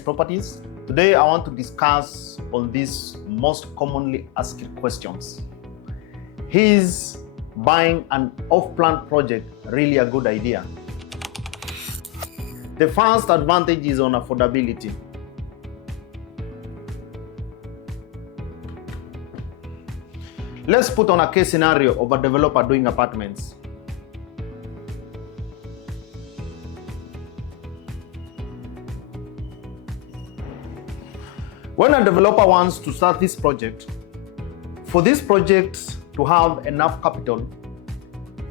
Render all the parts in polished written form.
guys, Properties. Today I want to discuss on these most commonly asked questions. Is buying an off-plan project really a good idea? The first advantage is on affordability. Let's put on a case scenario of a developer doing apartments. When a developer wants to start this project, for this project to have enough capital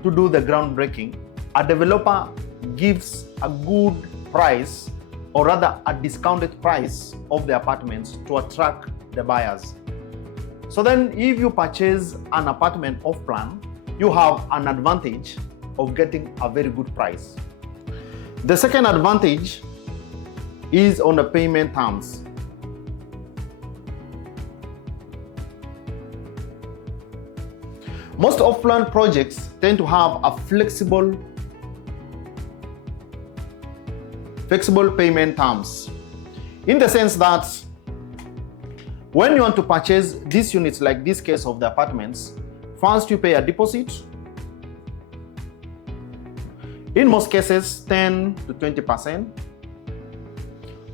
to do the groundbreaking, a developer gives a good price, or rather a discounted price of the apartments to attract the buyers. So then if you purchase an apartment off plan, you have an advantage of getting a very good price. The second advantage is on the payment terms. Most off-plan projects tend to have a flexible payment terms, in the sense that when you want to purchase these units, like this case of the apartments, first you pay a deposit, in most cases 10 to 20%,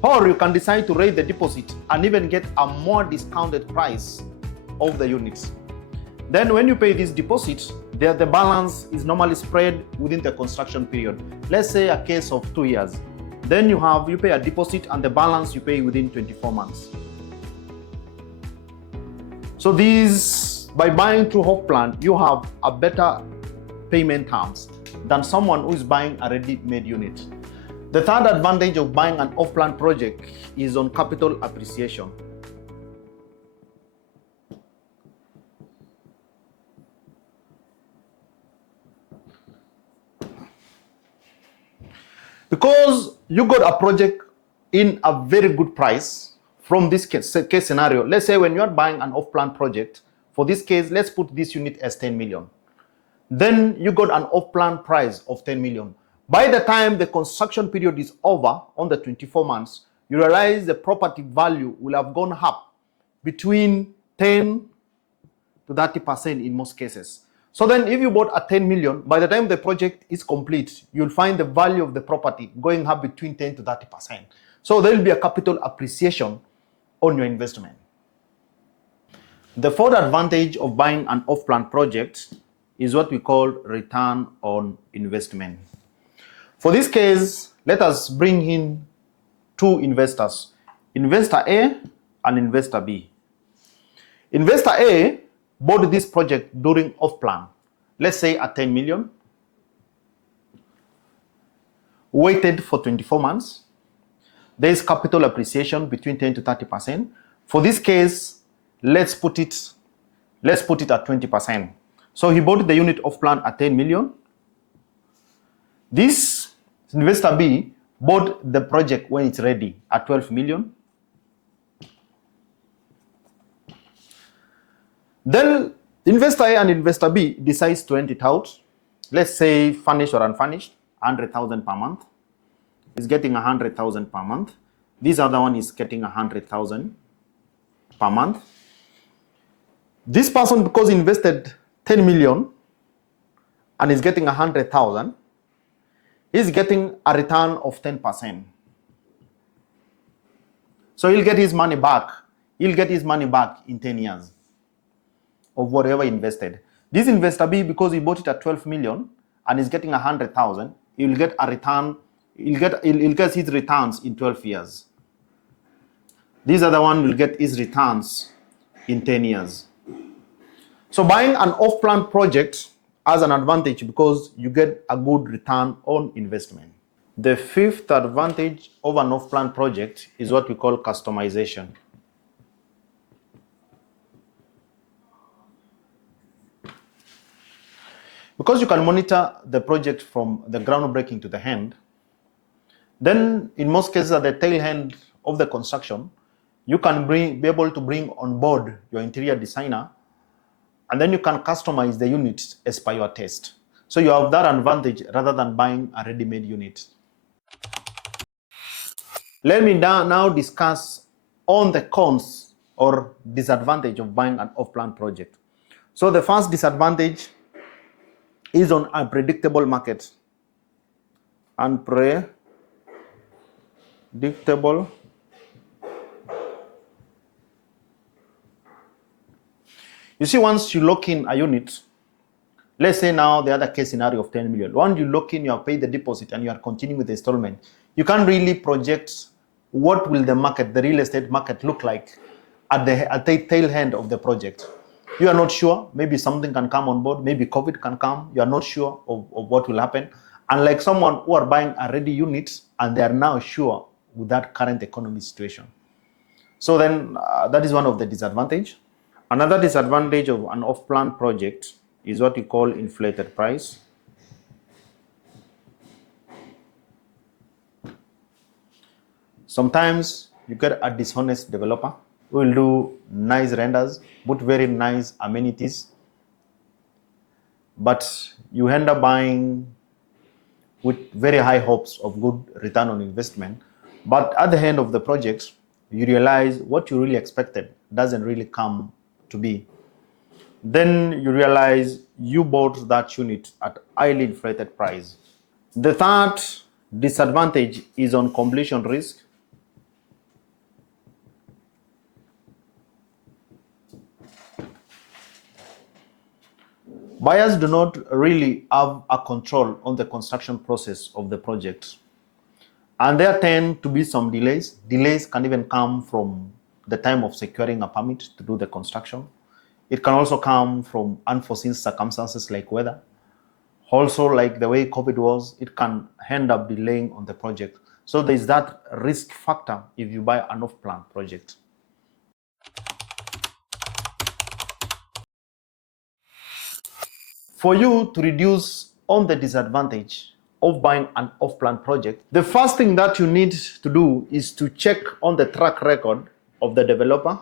or you can decide to raise the deposit and even get a more discounted price of the units. Then when you pay this deposit, the balance is normally spread within the construction period. Let's say a case of 2 years. Then you pay a deposit and the balance you pay within 24 months. So by buying through Offplan, you have a better payment terms than someone who is buying a ready-made unit. The third advantage of buying an Offplan project is on capital appreciation. Because you got a project in a very good price from this case scenario. Let's say when you are buying an off-plan project, for this case, let's put this unit as 10 million. Then you got an off-plan price of 10 million. By the time the construction period is over, on the 24 months, you realize the property value will have gone up between 10 to 30% in most cases. So then if you bought at 10 million, by the time the project is complete, you'll find the value of the property going up between 10 to 30%. So there will be a capital appreciation on your investment. The fourth advantage of buying an off-plan project is what we call return on investment. For this case, let us bring in two investors, Investor A and Investor B. Investor A bought this project during off-plan, let's say at 10 million, waited for 24 months. There is capital appreciation between 10 to 30%. For this case, let's put it at 20%. So he bought the unit off-plan at 10 million. This Investor B bought the project when it's ready at 12 million. Then Investor A and Investor B decides to rent it out. Let's say furnished or unfurnished, 100,000 per month. Is getting 100,000 per month. This other one is getting 100,000 per month. This person, because he invested 10 million and is getting 100,000, is getting a return of 10%. So he'll get his money back. He'll get his money back in 10 years. Of whatever invested. This Investor B, because he bought it at 12 million and is getting 100,000, he will get a return. He'll get his returns in 12 years. This other one will get his returns in 10 years. So buying an off-plan project has an advantage because you get a good return on investment. The fifth advantage of an off-plan project is what we call customization. Because you can monitor the project from the groundbreaking to the end, then in most cases at the tail end of the construction, you can be able to bring on board your interior designer, and then you can customize the unit as per your taste. So you have that advantage rather than buying a ready-made unit. Let me now discuss on the cons or disadvantage of buying an off-plan project. So the first disadvantage is on unpredictable market. Unpredictable. You see, once you lock in a unit, let's say now the other case scenario of 10 million. Once you lock in, you have paid the deposit and you are continuing with the installment. You can't really project what will the market, the real estate market look like at the tail end of the project. You are not sure. Maybe something can come on board. Maybe COVID can come. You are not sure of what will happen. Unlike someone who are buying a ready unit and they are now sure with that current economy situation. So then that is one of the disadvantage. Another disadvantage of an off-plan project is what you call inflated price. Sometimes you get a dishonest developer who will do nice renders, put very nice amenities, but you end up buying with very high hopes of good return on investment. But at the end of the project, you realize what you really expected doesn't really come to be. Then you realize you bought that unit at highly inflated price. The third disadvantage is on completion risk. Buyers do not really have a control on the construction process of the project. And there tend to be some delays. Delays can even come from the time of securing a permit to do the construction. It can also come from unforeseen circumstances like weather. Also, like the way COVID was, it can end up delaying on the project. So there's that risk factor if you buy an off-plan project. For you to reduce on the disadvantage of buying an off-plan project, the first thing that you need to do is to check on the track record of the developer.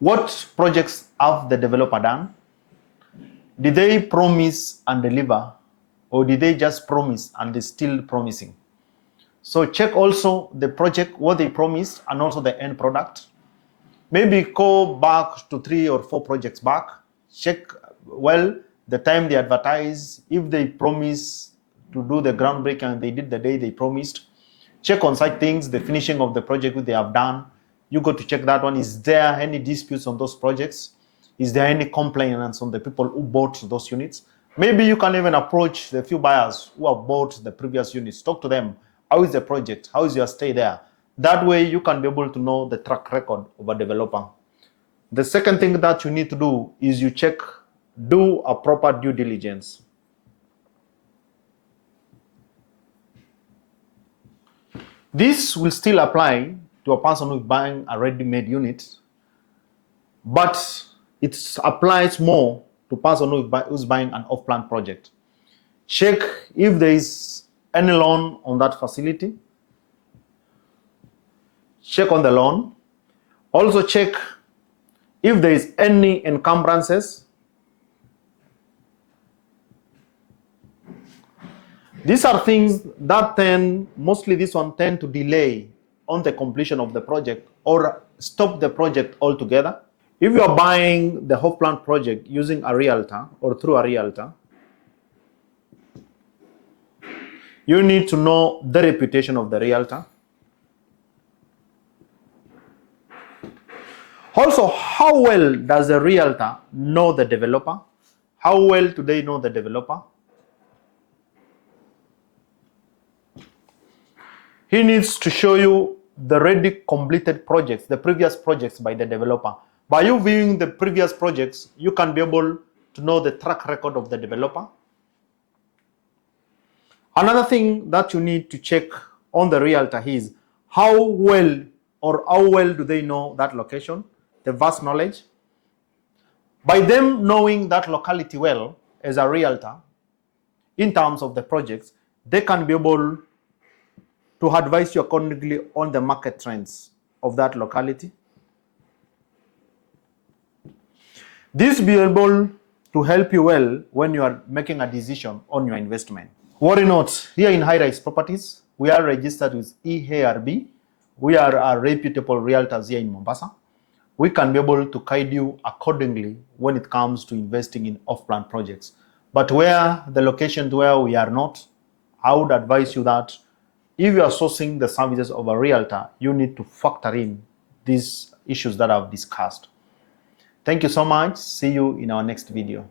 What projects have the developer done? Did they promise and deliver, or did they just promise and they're still promising? So check also the project, what they promised, and also the end product. Maybe go back to 3 or 4 projects back. Check well the time they advertise. If they promise to do the groundbreaking and they did the day they promised. Check on site things, the finishing of the project which they have done. You go to check that one. Is there any disputes on those projects? Is there any complaints on the people who bought those units? Maybe you can even approach the few buyers who have bought the previous units. Talk to them. How is the project? How is your stay there? That way you can be able to know the track record of a developer. The second thing that you need to do is you do a proper due diligence. This will still apply to a person who is buying a ready-made unit, but it applies more to a person who's buying an off-plan project. Check if there is any loan on that facility. Check on the loan. Also check if there is any encumbrances. These are things that tend to delay on the completion of the project or stop the project altogether. If you are buying the Offplan project using a realtor or through a realtor, you need to know the reputation of the realtor. Also, how well does the realtor know the developer? How well do they know the developer? He needs to show you the ready completed projects, the previous projects by the developer. By you viewing the previous projects, you can be able to know the track record of the developer. Another thing that you need to check on the realtor is how well do they know that location, the vast knowledge. By them knowing that locality well as a realtor, in terms of the projects, they can be able to advise you accordingly on the market trends of that locality. This will be able to help you well when you are making a decision on your investment. Worry not, here in High Rise Properties, we are registered with EARB. We are reputable realtors here in Mombasa. We can be able to guide you accordingly when it comes to investing in off-plan projects. But where the locations where we are not, I would advise you that if you are sourcing the services of a realtor, you need to factor in these issues that I've discussed. Thank you so much. See you in our next video.